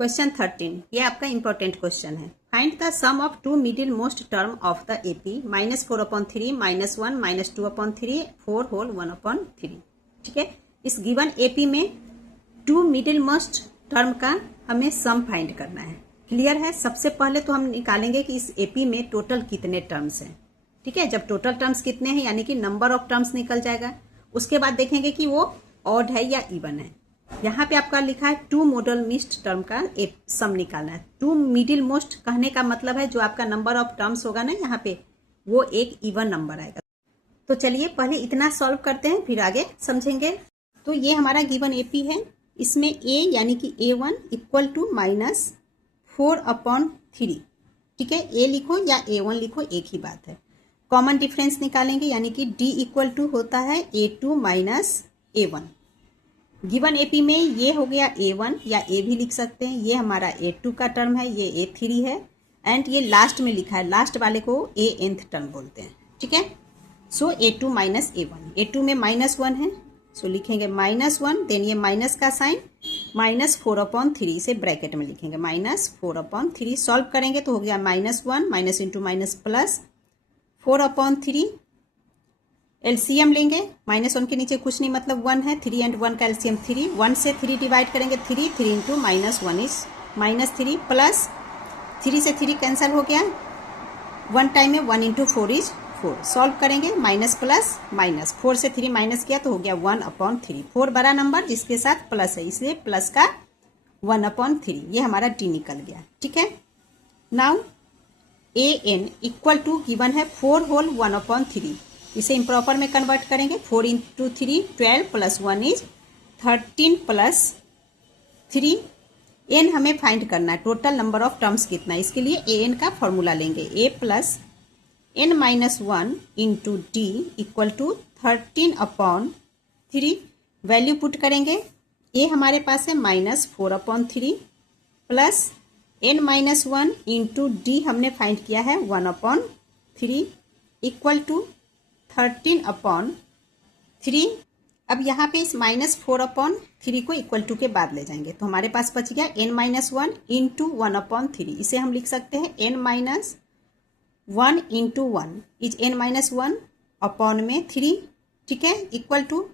Question 13, ये आपका important question है। Find the sum of two middle most term of the AP -4/3 -1 -2/3 4 whole 1/3। ठीक है, इस गिवन एपी में टू मिडिल मोस्ट टर्म का हमें सम फाइंड करना है। क्लियर है? सबसे पहले तो हम निकालेंगे कि इस एपी में टोटल कितने टर्म्स हैं। ठीक है, जब टोटल टर्म्स कितने हैं यानी कि नंबर ऑफ टर्म्स निकल जाएगा। उसके बाद देखेंगे कि वो ऑड है या इवन है। यहाँ पे आपका लिखा है टू मिडिल मोस्ट टर्म का एक सम निकालना है। टू मिडिल मोस्ट कहने का मतलब है जो आपका नंबर ऑफ टर्म्स होगा ना यहाँ पे, वो एक इवन नंबर आएगा। तो चलिए पहले इतना सॉल्व करते हैं, फिर आगे समझेंगे। तो ये हमारा गिवन एपी है। इसमें ए यानी कि A1 इक्वल टू -4/3। ठीक है, ए लिखो या A1 लिखो, एक ही बात है। कॉमन डिफरेंस निकालेंगे यानी कि D इक्वल टू होता है A2 - A1। गिवन एपी में ये हो गया A1 या A भी लिख सकते हैं। ये हमारा A2 का टर्म है, ये A3 है, एंड ये लास्ट में लिखा है, लास्ट वाले को Anth टर्म बोलते हैं। ठीक है, सो A2 - A1। A2 में -1 है, सो लिखेंगे -1, देन ये माइनस का साइन -4/3 से ब्रैकेट में लिखेंगे -4/3। सॉल्व करेंगे तो हो गया -1 minus into minus plus 4/3। LCM लेंगे, -1 के नीचे कुछ नहीं मतलब 1 है। 3 एंड 1 का एलसीएम 3, 1 से 3 डिवाइड करेंगे 3 इंटू -1 इज -3 प्लस 3 से 3 कैंसिल हो गया। 1 टाइम में 1 इंटू 4 इज 4। सॉल्व करेंगे माइनस प्लस माइनस, 4 से 3 माइनस किया तो हो गया 1/3। 4 बड़ा नंबर जिसके साथ प्लस है, इसलिए प्लस का 1/3। ये हमारा डी निकल गया। ठीक है, now an equal to given है 4 होल 1/3। इसे इम्प्रॉपर में कन्वर्ट करेंगे। 4 into 3 12 plus 1 is 13 plus 3। N हमें फाइंड करना है, टोटल नंबर ऑफ टर्म्स कितना है। इसके लिए an का फॉर्मूला लेंगे, a plus n-1 into d equal to 13/3। Value put करेंगे, a हमारे पास है -4/3 प्लस n-1 इंटू डी हमने फाइंड किया है 1/3 इक्वल टू 13/3। अब यहाँ पे इस -4/3 को इक्वल टू के बाद ले जाएंगे तो हमारे पास बच गया n-1 इंटू 1/3। इसे हम लिख सकते हैं n-1 into 1 is n-1 upon में 3। ठीक है, इक्वल टू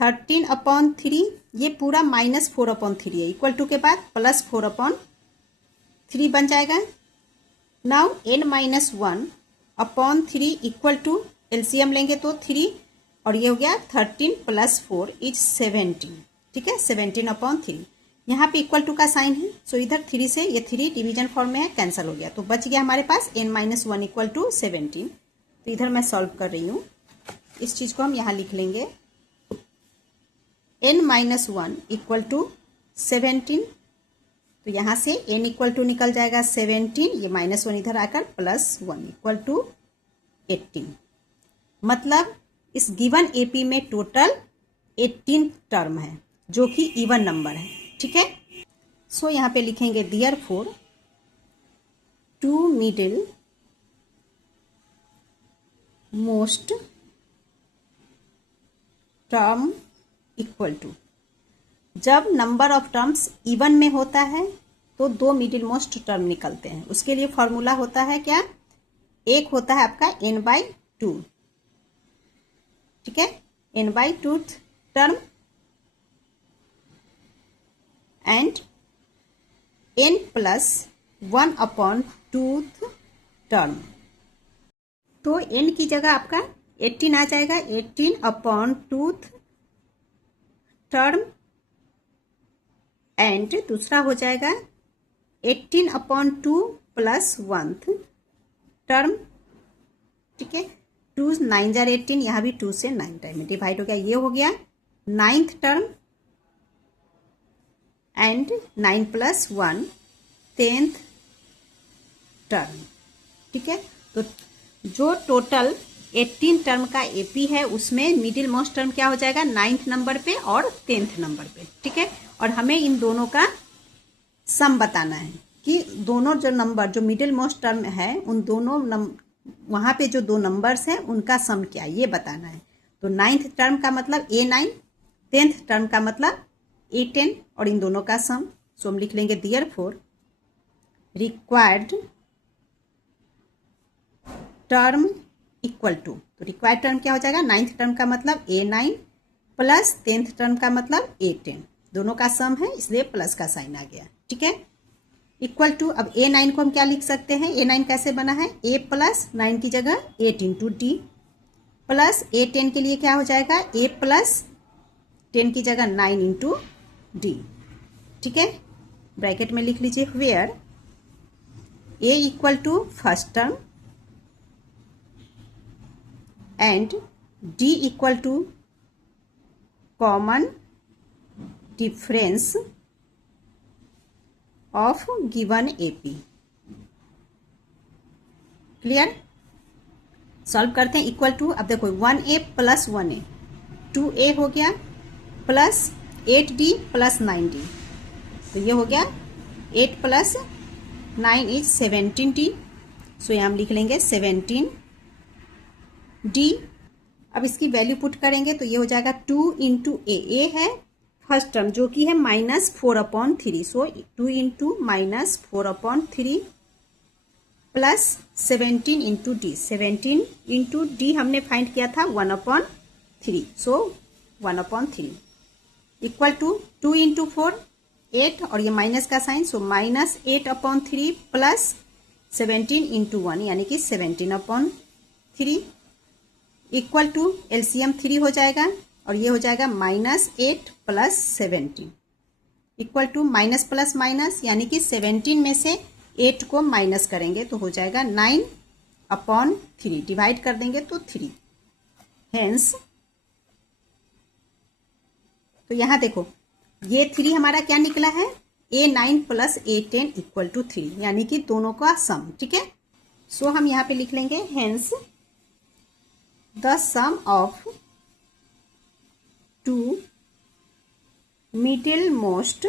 13/3। ये पूरा -4/3 है, इक्वल टू के बाद प्लस 4/3 बन जाएगा। Now n-1/3 equal to LCM लेंगे तो 3 और ये हो गया 13 प्लस 4 इज 17। ठीक है, 17/3। यहाँ पे इक्वल टू का साइन है, सो इधर 3 से ये 3 डिवीजन फॉर्म में है, कैंसिल हो गया तो बच गया हमारे पास n-1 इक्वल टू 17। तो इधर मैं सॉल्व कर रही हूँ, इस चीज को हम यहाँ लिख लेंगे n-1 इक्वल टू 17। तो यहाँ से n इक्वल टू निकल जाएगा 17, ये -1 इधर आकर +1 इक्वल टू 18। मतलब इस गिवन एपी में टोटल 18 टर्म है जो कि इवन नंबर है। ठीक है, सो यहाँ पे लिखेंगे therefore two middle most term equal to, जब नंबर ऑफ टर्म्स इवन में होता है तो 2 मिडिल मोस्ट टर्म निकलते हैं। उसके लिए फॉर्मूला होता है क्या, एक होता है आपका n/2। ठीक है, n/2 term and n+1/2 term. तो n की जगह आपका 18 आ जाएगा, 18/2 टर्म एंड दूसरा हो जाएगा 18/2 + 1 टर्म। ठीक है, 2 9 जार 18, यहाँ भी 2 से 9 टाइम में डिवाइड हो गया, ये हो गया 9th term and 9 + 1 10th term. ठीक है, तो जो टोटल 18 टर्म का एपी है उसमें मिडिल मोस्ट टर्म क्या हो जाएगा, 9th नंबर पे और 10th नंबर पे। ठीक है, और हमें इन दोनों का सम बताना है कि दोनों जो नंबर जो मिडिल मोस्ट टर्म है उन दोनों वहां पे जो 2 नंबर्स हैं उनका सम क्या है ये बताना है। तो 9th टर्म का मतलब A9, 10th टर्म का मतलब A10 और इन दोनों का सम। सो हम लिख लेंगे therefore required term equal to, तो रिक्वायर्ड टर्म क्या हो जाएगा, 9th टर्म का मतलब A9 प्लस 10th टर्म का मतलब A10, दोनों का सम है इसलिए प्लस का साइन आ गया, ठीक है। इक्वल टू, अब A9 को हम क्या लिख सकते हैं, A9 कैसे बना है, A प्लस 9 की जगह 8 इंटू डी, प्लस A10 के लिए क्या हो जाएगा, A प्लस 10 की जगह 9 इंटू डी, ठीक है। ब्रैकेट में लिख लीजिए where A equal to first term and D equal to common difference of given AP। Clear, solve करते हैं। इक्वल टू, अब देखो 1A प्लस 1A 2A हो गया प्लस 8D प्लस 9D, तो ये हो गया 8 प्लस 9 इज 17D, सो यहाँ हम लिख लेंगे 17D। अब इसकी वैल्यू पुट करेंगे तो ये हो जाएगा 2 इंटू ए है फर्स्ट टर्म जो कि है -4/3, सो 2 into -4/3 plus 17 into D, 17 into d हमने फाइंड किया था 1/3, सो 1/3 इक्वल टू 2 इंटू 4 8 और ये माइनस का साइन, सो -8/3 प्लस 17 इंटू 1 यानी कि 17/3 इक्वल टू एलसीएम 3 हो जाएगा और ये हो जाएगा -8 plus 17 equal to minus plus minus यानी कि 17 में से 8 को माइनस करेंगे तो हो जाएगा 9/3, डिवाइड कर देंगे तो 3, हेंस, तो यहाँ देखो ये 3 हमारा क्या निकला है, A9 plus A10 equal to 3, यानी कि दोनों का सम, ठीक है। सो हम यहाँ पे लिख लेंगे hence the sum of two middle most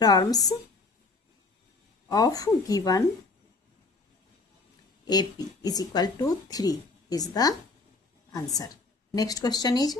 terms of given AP is equal to 3 is the answer. Next question is